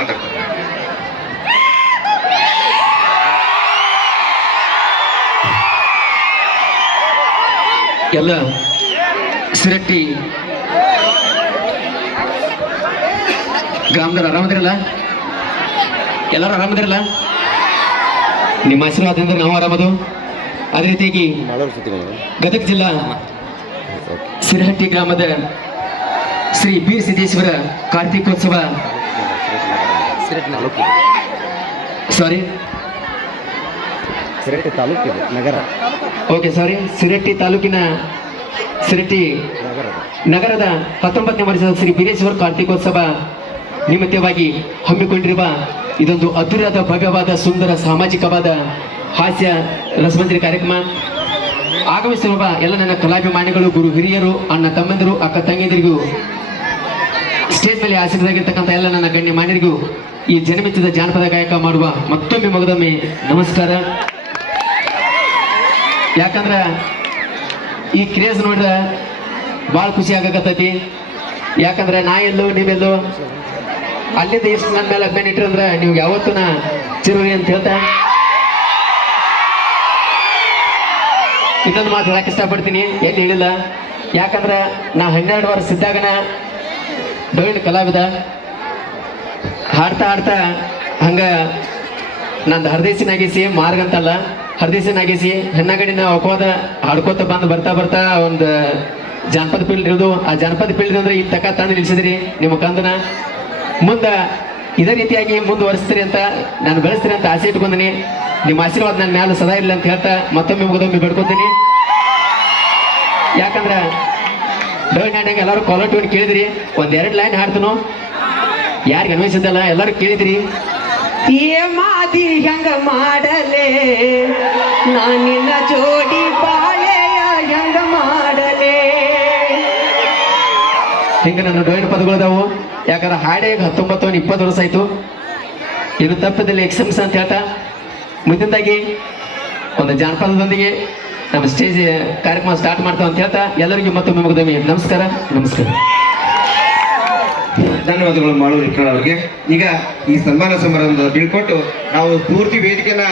ಮಾತಾಡ್ತಾರೆ. ಎಲ್ಲ ಸಿರಟ್ಟಿ ಗ್ರಾಮದವ್ರು ಆರಾಮದಿರಲ್ಲ? ಎಲ್ಲರೂ ಆರಾಮದಿರಲ್ಲ? ನಿಮ್ಮ ಆಶೀರ್ವಾದದಿಂದ ನಾವು ಆರಾಮದು. ಅದೇ ರೀತಿಯಾಗಿ ಗದಗ ಜಿಲ್ಲಾ ಸಿರಹಟ್ಟಿ ಗ್ರಾಮದ ಶ್ರೀ ಬೀರ್ ಸಿದ್ದೇಶ್ವರ ಕಾರ್ತಿಕೋತ್ಸವ ಸಾರಿ ಸಿರಟ್ಟಿ ತಾಲೂಕು ನಗರ ಓಕೆ ಸಾರಿ ಸಿರಟ್ಟಿ ತಾಲೂಕಿನ ಸಿರಟ್ಟಿ ನಗರದ 19ನೇ ವರ್ಷದ ಶ್ರೀ ಬೀರೇಶ್ವರ ಕಾರ್ತಿಕೋತ್ಸವ ನಿಮಿತ್ತವಾಗಿ ಹಮ್ಮಿಕೊಂಡಿರುವ ಇದೊಂದು ಅದ್ಭುತವಾದ ಭವ್ಯವಾದ ಸುಂದರ ಸಾಮಾಜಿಕವಾದ ಹಾಸ್ಯ ರಸಮಂಜರಿ ಕಾರ್ಯಕ್ರಮ. ಆಗಮಿಸಿರುವ ಎಲ್ಲ ನನ್ನ ಕಲಾಭಿಮಾನಿಗಳು, ಗುರು ಹಿರಿಯರು, ಅಣ್ಣ ತಮ್ಮಂದಿರು, ಅಕ್ಕ ತಂಗಿಯರಿಗೂ, ಸ್ಟೇಜ್ ಮೇಲೆ ಆಸೀನರಾಗಿರ್ತಕ್ಕಂಥ ಎಲ್ಲ ನನ್ನ ಗಣ್ಯ ಮಾನ್ಯರಿಗೂ ಈ ಜನಮೆಚ್ಚಿದ ಜಾನಪದ ಗಾಯಕ ಮಾಡುವ ಮತ್ತೊಮ್ಮೆ ಮಗದೊಮ್ಮೆ ನಮಸ್ಕಾರ. ಯಾಕಂದ್ರೆ ಈ ಕ್ರೇಜ್ ನೋಡ್ರೆ ಭಾಳ ಖುಷಿ ಆಗಕತ್ತೈತಿ. ಯಾಕಂದ್ರೆ ನಾ ಎಲ್ಲೋ ನೀವೆಲ್ಲೋ ಅಲ್ಲಿಂದ ಎಷ್ಟು ನನ್ನ ಮೇಲೆ ಅಭಿಮಾನ ಇಟ್ರಂದ್ರೆ ನೀವು ಯಾವತ್ತೂ ನಾ ಚಿರುರಿ ಅಂತ ಹೇಳ್ತಾ ಇನ್ನೊಂದು ಮಾತು ಹೇಳಕ್ಕೆ ಇಷ್ಟಪಡ್ತೀನಿ, ಎಲ್ಲಿ ಹೇಳಿಲ್ಲ. ಯಾಕಂದ್ರೆ ನಾ 12 ವರ್ಷ ಇದ್ದಾಗನ ಡೊಳ್ಳು ಕಲಾವಿದ ಹಾಡ್ತಾ ಹಾಡ್ತಾ ಹಂಗ ನಂದು ಹರದೇಸಿನಾಗಿಸಿ ಮಾರ್ಗ ಅಂತಲ್ಲ, ಹರದೇಸಿನಾಗಿಸಿ ಹೆಣ್ಣಗಡಿನ ಒಕ್ಕೋದ ಹಾಡ್ಕೋತ ಬಂದು ಬರ್ತಾ ಬರ್ತಾ ಒಂದು ಜಾನಪದ ಫೀಲ್ಡ್ ಇರೋದು. ಆ ಜಾನಪದ ಫೀಲ್ಡ್ ಅಂದ್ರೆ ಈ ತಕ್ಕ ತಂದು ನಿಲ್ಸಿದ್ರಿ ನಿಮ್ಮ ಕಂದನ. ಮುಂದೆ ಇದೇ ರೀತಿಯಾಗಿ ಮುಂದುವರಿಸ್ತೀರಿ ಅಂತ, ನಾನು ಬೆಳೆಸ್ತೀರಿ ಅಂತ ಆಸೆ ಇಟ್ಕೊಂತೀನಿ. ನಿಮ್ಮ ಆಶೀರ್ವಾದ ನನ್ನ ಮ್ಯಾಲೆ ಸದಾ ಇಲ್ಲ ಅಂತ ಹೇಳ್ತಾ ಮತ್ತೊಮ್ಮೆ ಮುಗಿದೊಮ್ಮೆ ಬೇಡ್ಕೊತೀನಿ. ಯಾಕಂದ್ರೆ ಡೊಳ್ಳು ನಾಟ್ಯಂಗೆ ಎಲ್ಲರೂ ಕಾಲರ್ ಟ್ಯೂನ್ ಕೇಳಿದ್ರಿ, 1-2 ಲೈನ್ ಹಾಡ್ತನು, ಯಾರಿಗೆ ಅನ್ವಯಿಸಿದ್ದಲ್ಲ ಎಲ್ಲರೂ ಕೇಳಿದ್ರಿ. ಏ ಮಾದಿ ಹೆಂಗ ಮಾಡಲೆ ನಾನಿನ್ನ ಜೋಡಿ ಬಾಳೆಯ ಹೆಂಗ ಮಾಡಲೆ, ಹಿಂಗ ನನ್ನ ಡೊಳ್ಳು ಪದಗಳದಾವು. ಯಾಕಂದ್ರೆ ಹಾಡೇ 19-20 ವರ್ಷ ಆಯ್ತು. ಇನ್ನು ತಪ್ಪದಲ್ಲಿ ಎಕ್ಸಮ್ಸ್ ಅಂತ ಹೇಳ್ತಾ ಮುಂದಿನದಾಗಿ ಒಂದು ಜಾನಪದದೊಂದಿಗೆ ನಮ್ಮ ಸ್ಟೇಜ್ ಕಾರ್ಯಕ್ರಮ ಸ್ಟಾರ್ಟ್ ಮಾಡ್ತಾವ ಅಂತ ಹೇಳ್ತಾ ಎಲ್ಲರಿಗೂ ಮತ್ತೊಮ್ಮೆ ಮುಗಿದೊಮ್ಮೆ ನಮಸ್ಕಾರ. ಧನ್ಯವಾದಗಳು ಮಾಳೂರು ಅವ್ರಿಗೆ. ಈಗ ಈ ಸನ್ಮಾನ ಸಮಾರಂಭ ಬೀಳ್ಕೊಟ್ಟು ನಾವು ಪೂರ್ತಿ ವೇದಿಕೆನ